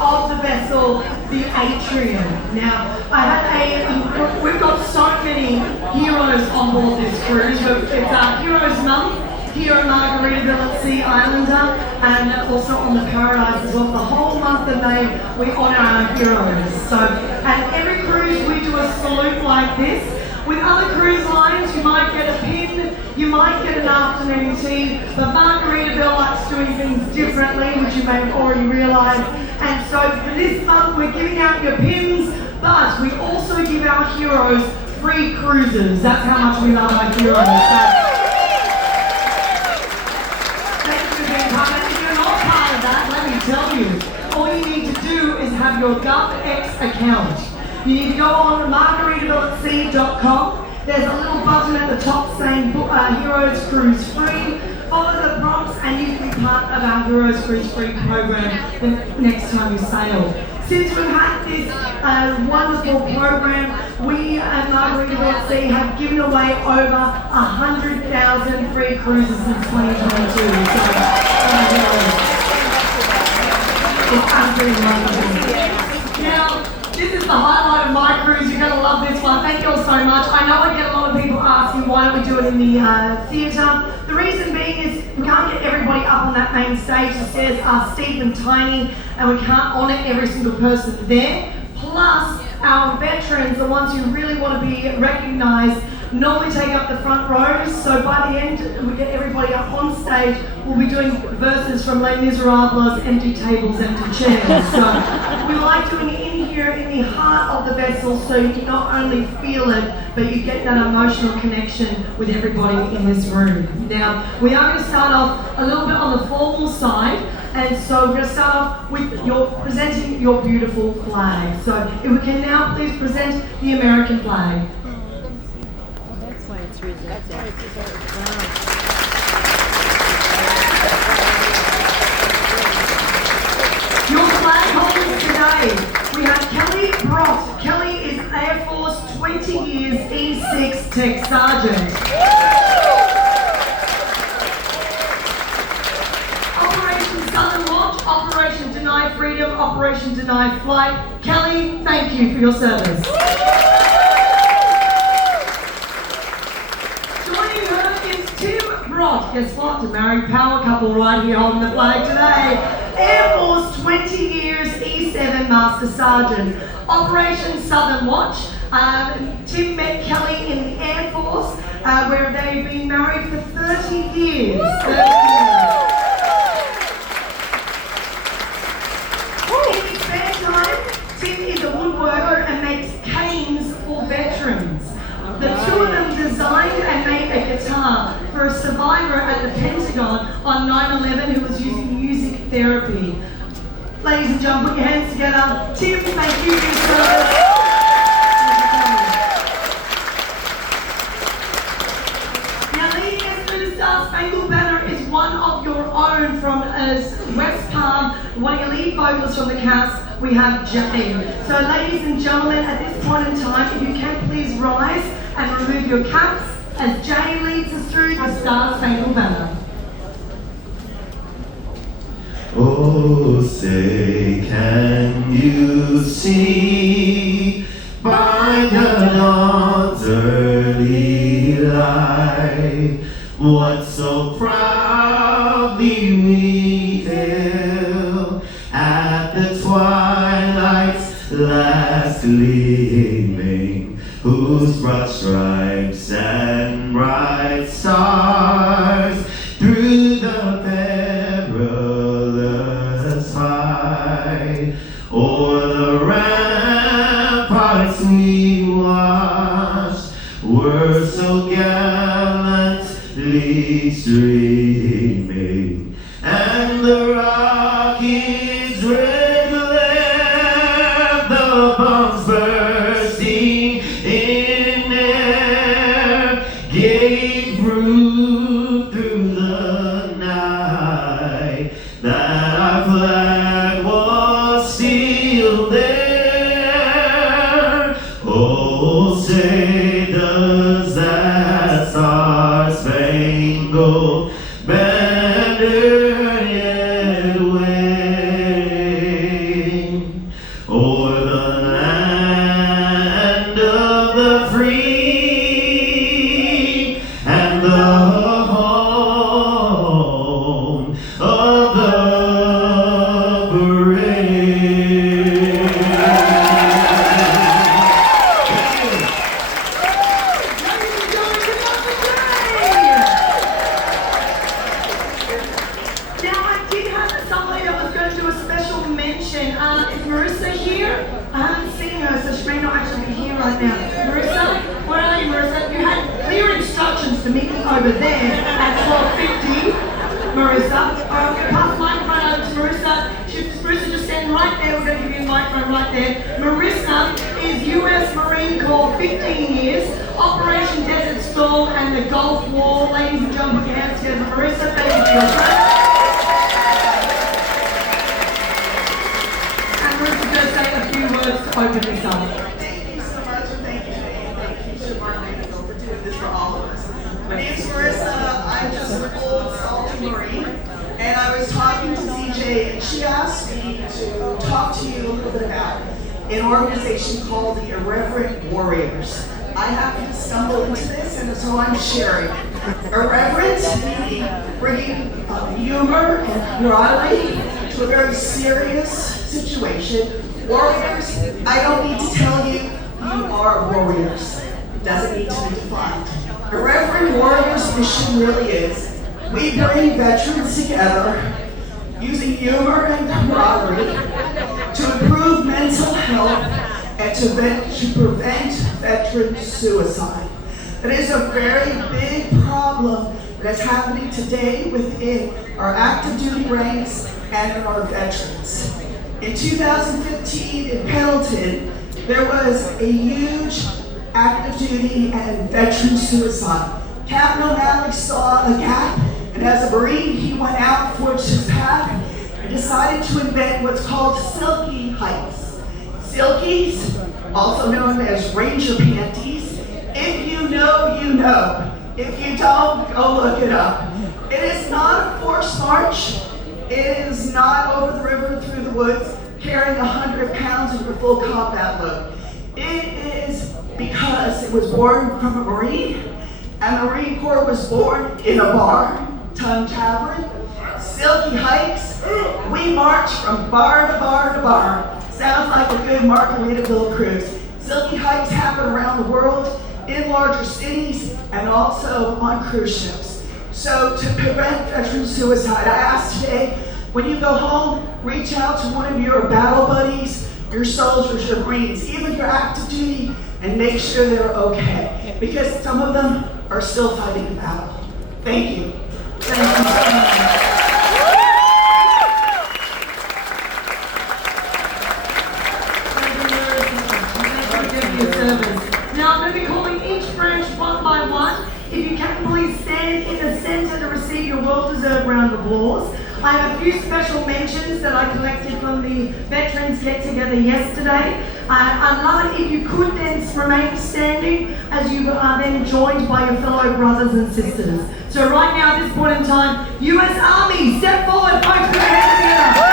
of the vessel, the atrium. Now, we've got so many heroes on board this cruise. It's Heroes Month here at Margaritaville at Sea Islander, and also on the Paradise as well. The whole month of May, we honour our heroes. So, at every cruise, we do a salute like this. With other cruise lines, you might get a pin, you might get an afternoon tea, but Margaritaville likes doing things differently, which you may have already realised. And so for this month, we're giving out your pins, but we also give our heroes free cruises. That's how much we love our heroes. So, thank you for being part of it. If you're not part of that, let me tell you, all you need to do is have your GovX account. You need to go on margaritavillasea.com. There's a little button at the top saying Heroes Cruise Free. Follow the prompts and you can be part of our Heroes Cruise Free program the next time you sail. Since we've had this wonderful program, we at Margaritaville at Sea have given away over 100,000 free cruises since 2022. So, it's absolutely wonderful. Now, this is the highlight of my cruise. You're going to love this one. Thank you all so much. I know I get a lot of people asking why don't we do it in the theatre. The reason being is we can't get everybody up on that main stage. The stairs are steep and tiny, and we can't honour every single person there. Plus, our veterans, the ones who really want to be recognised, normally take up the front rows. So by the end, we get everybody up on stage. We'll be doing verses from Les Miserables, Empty Tables, Empty Chairs. So we like doing it in here, in the heart of the vessel, so you not only feel it, but you get that emotional connection with everybody in this room. Now, we are going to start off a little bit on the formal side. And so we're going to start off with presenting your beautiful flag. So if we can now please present the American flag. That's why it's rejected. Your flag holders today, we have Kelly Brott. Kelly is Air Force 20 years E6 Tech Sergeant. Operation Southern Watch, Operation Deny Freedom, Operation Deny Flight. Kelly, thank you for your service. Joining her is Tim Brott. Guess what? A married power couple right here on the flag today. Air Force 20 years E7 Master Sergeant. Operation Southern Watch. Tim met Kelly in the Air Force where they've been married for 30 years. 30 years. In his spare time, Tim is a woodworker and makes canes for veterans. The two of them designed and made a guitar for a survivor at the Pentagon on 9/11 who was using music therapy. Ladies and gentlemen, put your hands together. Tim, thank you for your service. Now, leading us through the Star-Spangled Banner is one of your own from West Palm, one of your lead vocalists from the cast. We have Jay. So, ladies and gentlemen, at this point in time, if you can please rise and remove your caps as Jay leads us through the Star-Spangled Banner. Oh, say, can you see by the dawn's early light what so proudly we hailed at the twilight's last gleaming, whose broad stripes and bright stars through the perilous fight o'er the ramparts we watched were so gallantly streaming, and the Rockies red glare, the bombs bursting in air, gave Is Marissa here? I haven't seen her, so she may not actually be here right now. Marissa, where are you, Marissa? You had clear instructions to meet me over there at 12:50. Marissa, I'm going to pass the microphone over to Marissa. Marissa just stand right there. We're going to give you a microphone right there. Marissa is US Marine Corps, 15 years, Operation Desert Storm and the Gulf War. Ladies and gentlemen, put your hands together. Marissa, thank you for your time. And Marissa's going to say a few words to open this up. Thank you so much, and thank you, Jay, and thank you to Margaritaville for doing this for all of us. My name's Marissa. I'm just an old salty Marine, and I was talking to CJ, and she asked me to talk to you a little bit about an organization called the Irreverent Warriors. I happened to stumble into this, and so I'm sharing. Irreverent, meaning bringing humor and camaraderie to a very serious situation. Warriors, I don't need to tell you, you are warriors. It doesn't need to be defined. Irreverent Warriors' mission really is, we bring veterans together using humor and camaraderie to improve mental health and to prevent veteran suicide. It is a very big problem that's happening today within our active duty ranks and our veterans. In 2015 in Pendleton, there was a huge active duty and veteran suicide. Captain O'Malley saw a gap, and as a Marine, he went out, forged his path, and decided to invent what's called silky hikes. Silkies, also known as ranger panties. If you know, you know. If you don't, go look it up. It is not a forced march. It is not over the river through the woods carrying 100 pounds of your full combat load. It is because it was born from a Marine, and the Marine Corps was born in a bar, Tongue Tavern. Silky hikes, we march from bar to bar to bar. Sounds like a good Margaritaville cruise. Silky hikes happen around the world, in larger cities, and also on cruise ships. So to prevent veteran suicide, I ask today, when you go home, reach out to one of your battle buddies, your soldiers, your Marines, even your active duty, and make sure they're okay. Because some of them are still fighting the battle. Thank you. Thank you so much. Now I'm going to be calling each branch one by one. If you can, please stand in the center to receive your well-deserved round of applause. I have a few special mentions that I collected from the Veterans Get-Together yesterday. I'd love it if you could then remain standing as you are then joined by your fellow brothers and sisters. So right now, at this point in time, US Army, step forward, folks, put your hands together.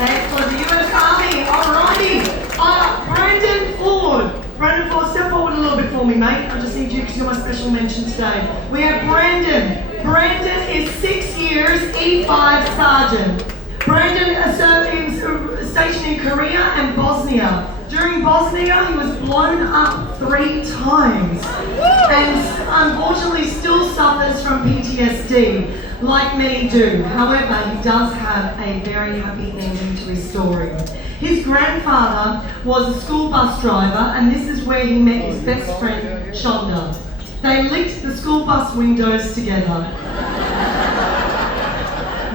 Excellent, the US Army, alrighty. Brandon Ford. Brandon Ford, step forward a little bit for me, mate. I just need you because you're my special mention today. We have Brandon. Brandon is 6 years, E5 Sergeant. Brandon is stationed in Korea and Bosnia. During Bosnia, he was blown up 3 times and unfortunately still suffers from PTSD, like many do. However, he does have a very happy ending to his story. His grandfather was a school bus driver, and this is where he met his best friend, Shonda. They licked the school bus windows together.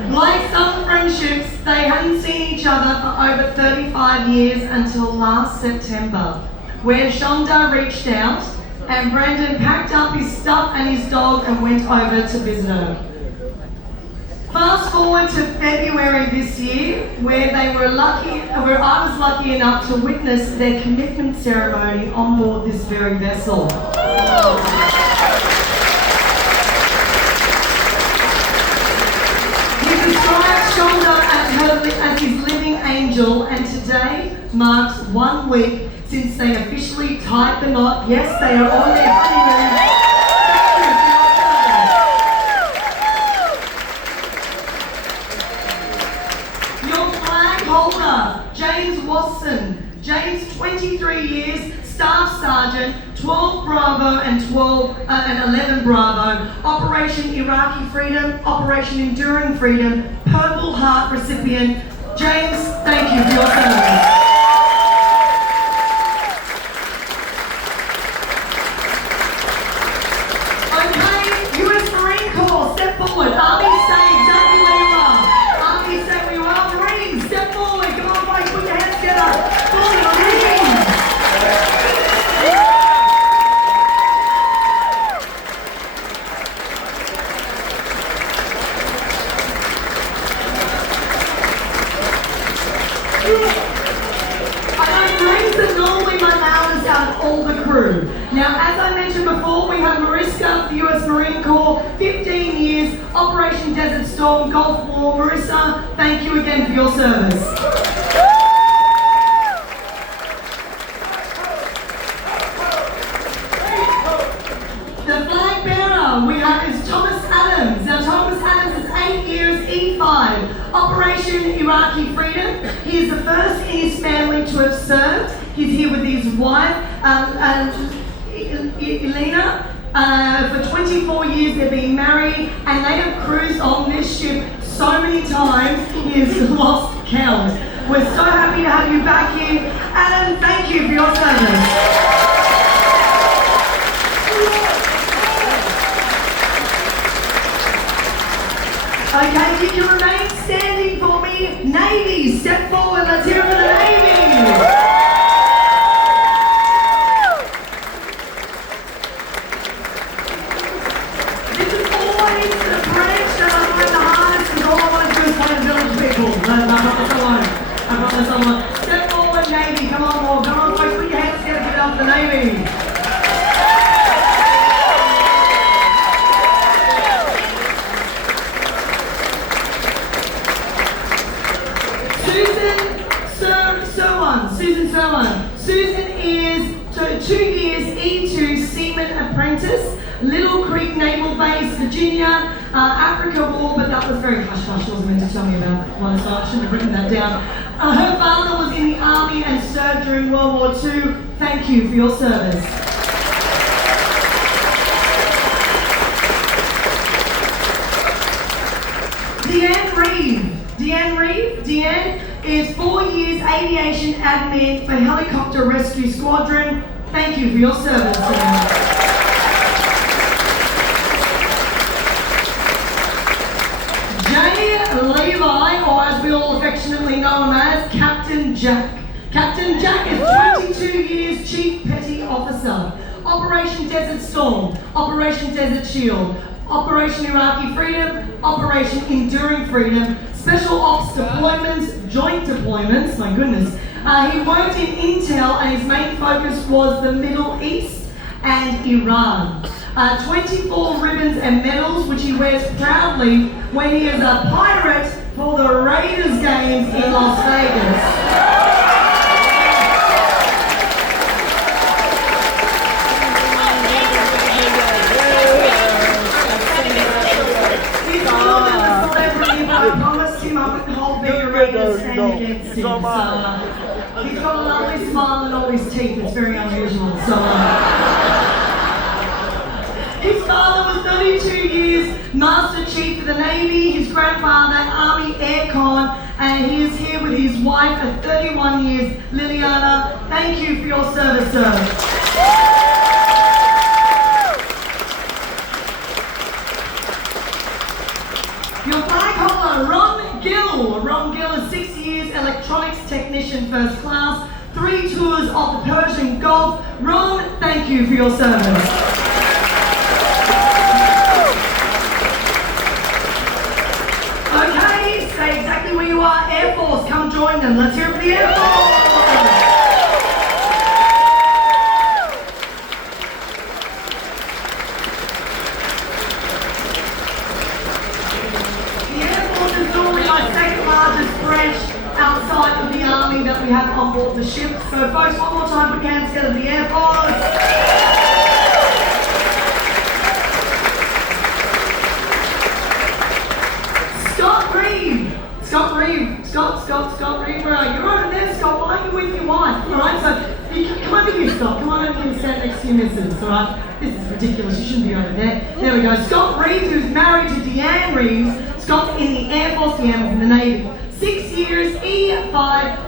Like some friendships, they hadn't seen each other for over 35 years until last September, where Shonda reached out and Brandon packed up his stuff and his dog and went over to visit her. Fast forward to February this year, where I was lucky enough to witness their commitment ceremony on board this very vessel. He describes Shonda as marks 1 week since they officially tied the knot. Yes, they are on their honeymoon. Your flag holder, James Watson. James, 23 years, Staff Sergeant, 12 Bravo and 11 Bravo, Operation Iraqi Freedom, Operation Enduring Freedom, Purple Heart recipient. James, thank you for your service. Okay, US Marine Corps, step forward. Army, stay exactly where you are. Army, stay where you are. Marines, step forward. Come on, guys, put your hands together. For the Marines. I know Marines are normally my loudest out of all the crew. Now, as I mentioned before, we have Mariska, the US Marine Corps, 15 years, Operation Desert Storm, Gulf War. Marissa, thank you again for your service. The flag bearer we have is Thomas Adams. Now, Thomas Adams is 8 years, E5, Operation Iraqi Freedom. He is the first in his family to have served. He's here with his wife, Elena. For 24 years they've been married and they have cruised on this ship so many times he has lost count. We're so happy to have you back here. Adam, thank you for your service. Okay, you can remain standing for me. Navy, step forward. Let's hear it for the Navy. This is always the branch that I find the hardest because all I want to do is find village people. I promise I won't. Step forward, Navy. Come on, more. Come on, folks. Put your hands together. Get up the Navy. Susan Serwan. Susan is 2 years E2 Seaman Apprentice, Little Creek Naval Base, Virginia, Africa War, but that was very hush-hush. She wasn't meant to tell me about one, so I shouldn't have written that down. Her father was in the Army and served during World War II. Thank you for your service. Deanne Reeve. Deanne is 4 years aviation admin for Helicopter Rescue Squadron. Thank you for your service, Deanne. Jay Levi, or as we all affectionately know him as, Captain Jack. Captain Jack is 22 years Chief Petty Officer. Operation Desert Storm, Operation Desert Shield, Operation Iraqi Freedom, Operation Enduring Freedom, Special Ops deployments, joint deployments, my goodness. He worked in Intel and his main focus was the Middle East and Iran. 24 ribbons and medals, which he wears proudly when he is a pirate for the Raiders games in Las Vegas. I promised him I wouldn't hold bigger Raiders stand against him. So, he's got a lovely smile and all his teeth. It's very unusual. So, his father was 32 years Master Chief of the Navy. His grandfather, Army Air Con, and he is here with his wife of 31 years, Liliana. Thank you for your service, sir. Your flag holder, Ron Gill. Ron Gill is 6 years electronics technician first class, 3 tours of the Persian Gulf. Ron, thank you for your service. Okay, stay exactly where you are. Air Force, come join them. Let's hear it for the Air Force. The Air Force is normally my second largest branch outside of the Army that we have on board the ship. So folks, one more time, put your hands together for the Air Force. Scott Reeve, where are you? You're over there, Scott. Why are you with your wife? All right, so you, come over here, Scott. Come on over here and stand next to your missus, all right? This is ridiculous. You shouldn't be over there. There we go. Scott Reeves, who's married to Deanne Reeves. Scott's in the Air Force, Deanne was in the Navy. 6 years, E5,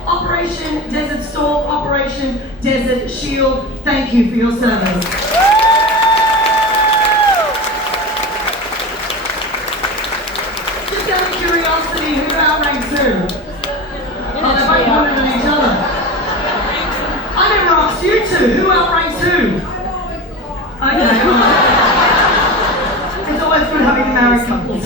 Operation Desert Storm, Operation Desert Shield. Thank you for your service. Just out of curiosity, who outranks who? Oh, they're both pointing at each other. I never asked you two. Who outranks who? Okay, alright. It's always good having married couples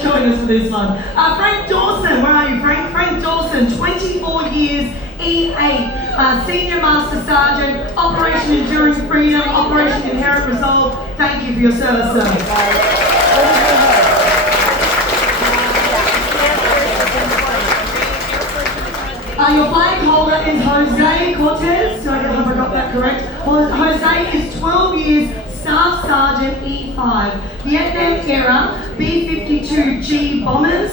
join us for this one. Frank Dawson, where are you, Frank? Frank Dawson, 24 years, E8, Senior Master Sergeant, Operation Enduring Freedom, Operation Inherent Resolve. Thank you for your service, sir. Your flag holder is Jose Cortez. So I hope I got that correct. Jose is 12 years, Staff Sergeant E5. Vietnam era B-52G bombers.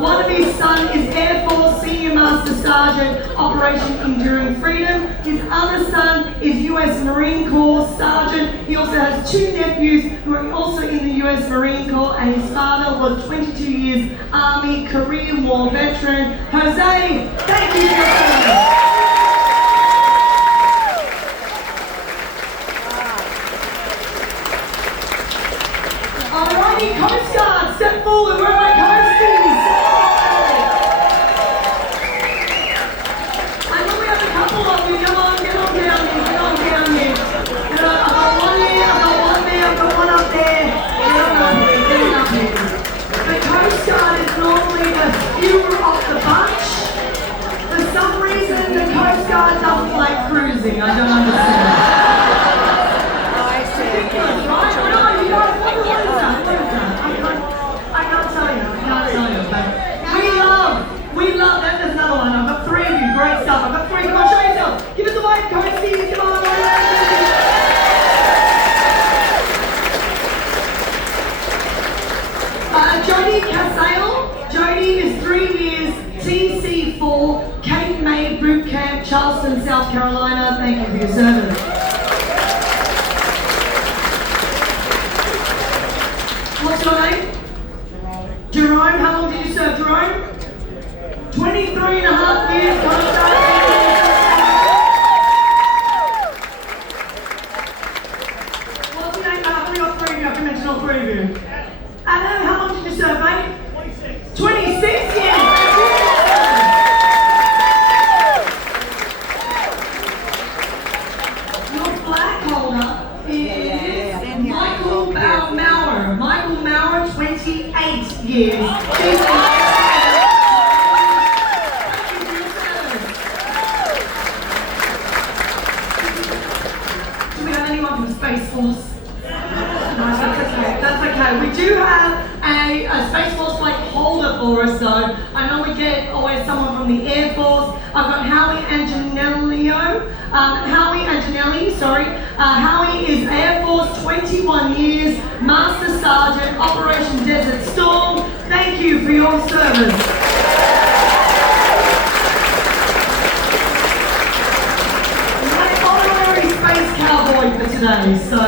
One of his sons is Air Force Senior Master Sergeant, Operation Enduring Freedom. His other son is US Marine Corps Sergeant. He also has 2 nephews who are also in the US Marine Corps, and his father was 22 years Army Korean War veteran. Jose, thank you for your service. Alrighty, Coast Guard, step forward. Where are my coasties? I know we have a couple of you. Come on, get on down here. Get on down here. I've got one here, I've got one there, I've got one up there. Get on up here, get on up here. The Coast Guard is normally the fewer of the bunch. For some reason, the Coast Guard doesn't like cruising. I don't understand. We love that. There's another one. I've got 3 of you. Great stuff. I've got 3. Come on, show yourself. Give us a wave, coasties. Come on. Jody Casale. Jody is 3 years, TC4, Cape May Boot Camp, Charleston, South Carolina. Thank you for your service. What's your name? Jerome. How long did you serve, Jerome? 23 and a half years, Coast Guard. What's your name? We got 3 of you. I can mention all 3 of you. Adam, how long did you serve, mate? 26. 26 years. Your flag holder is Michael Maurer. Michael Maurer, 28 years. Space Force. No, that's okay. We do have a Space Force flag holder for us though. I know we get always someone from the Air Force. I've got Howie Angelelli, Howie is Air Force, 21 years, Master Sergeant, Operation Desert Storm. Thank you for your service. Cowboy for today, so